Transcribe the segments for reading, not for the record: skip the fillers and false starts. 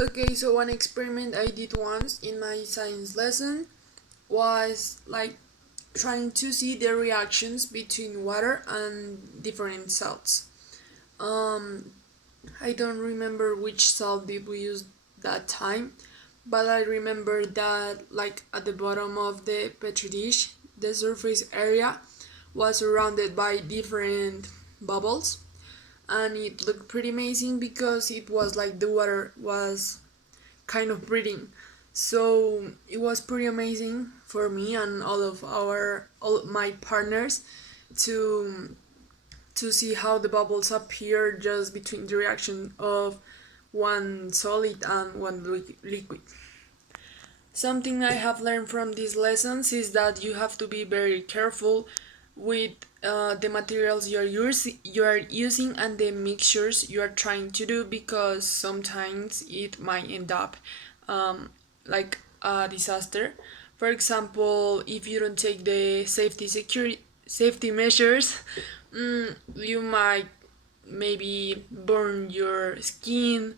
Okay, so one experiment I did once in my science lesson was like trying to see the reactions between water and different salts. Um, I don't remember which salt did we use that time, but I remember that like at the bottom of the petri dish, the surface area was surrounded by different bubbles, and it looked pretty amazing because it was like the water was kind of breathing. So it was pretty amazing for me and all my partners to to see how the bubbles appear just between the reaction of one solid and one liquid. Something I have learned from these lessons is that you have to be very careful with the materials you are using and the mixtures you are trying to do, because sometimes it might end up like a disaster. For example, if you don't take the safety measures, you might maybe burn your skin,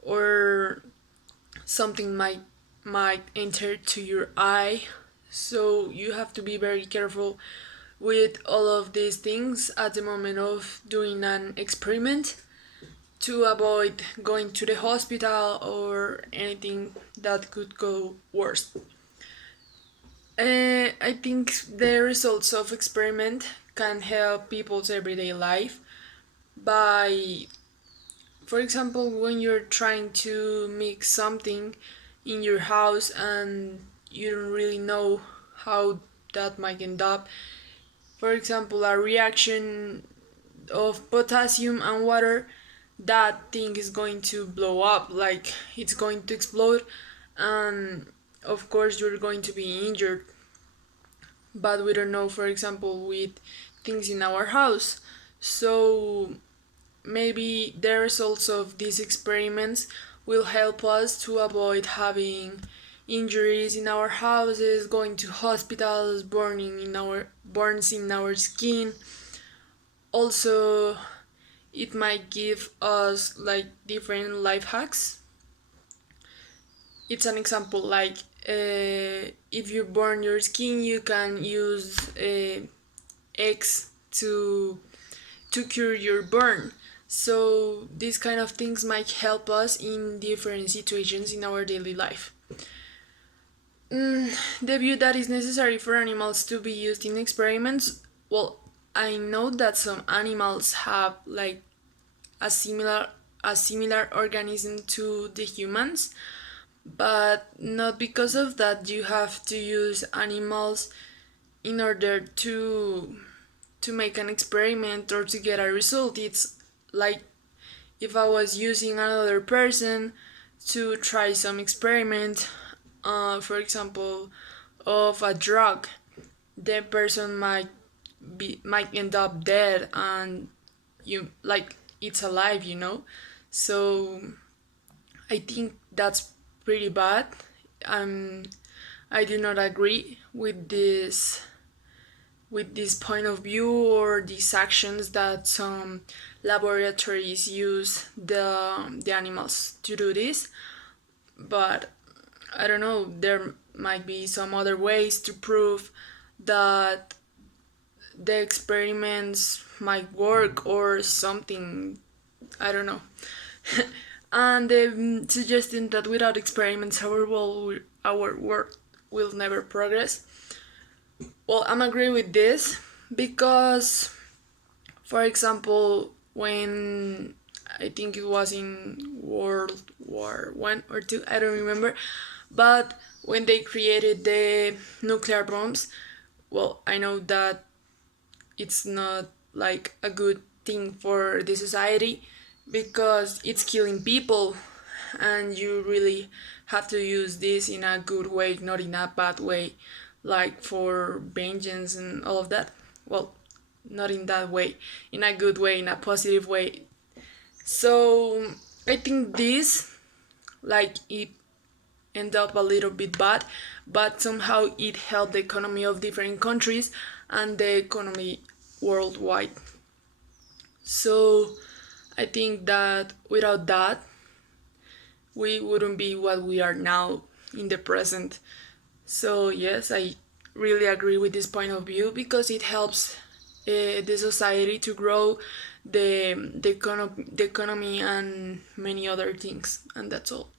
or something might enter to your eye. So you have to be very careful with all of these things at the moment of doing an experiment, to avoid going to the hospital or anything that could go worse. I think the results of experiment can help people's everyday life by, for example, when you're trying to mix something in your house and you don't really know how that might end up. For example, a reaction of potassium and water, that thing is going to blow up, like it's going to explode, and of course you're going to be injured. But we don't know, for example, with things in our house. So maybe the results of these experiments will help us to avoid having injuries in our houses, going to hospitals, burns in our skin. Also, it might give us like different life hacks. It's an example like if you burn your skin, you can use eggs to cure your burn. So these kind of things might help us in different situations in our daily life. The view that is necessary for animals to be used in experiments. Well, I know that some animals have like a similar a similar organism to the humans, but not because of that you have to use animals in order to make an experiment or to get a result. It's like if I was using another person to try some experiment, for example, of a drug, the person might end up dead, and you like it's alive. So I think that's pretty bad. Um, I do not agree with this point of view or these actions that some laboratories use the animals to do this. But I don't know, there might be some other ways to prove that the experiments might work or something. I don't know. And suggesting that without experiments our world will never progress. Well, I'm agree with this because, for example, when I think it was in World War I or II, I don't remember, but when they created the nuclear bombs, well, I know that it's not like a good thing for the society because it's killing people, and you really have to use this in a good way, not in a bad way, like for vengeance and all of that. Well, not in that way, in a good way, in a positive way. So I think this, like, it ended up a little bit bad, but somehow it helped the economy of different countries and the economy worldwide. So I think that without that, we wouldn't be what we are now in the present. So yes, I really agree with this point of view because it helps the society to grow, the economy and many other things, and that's all.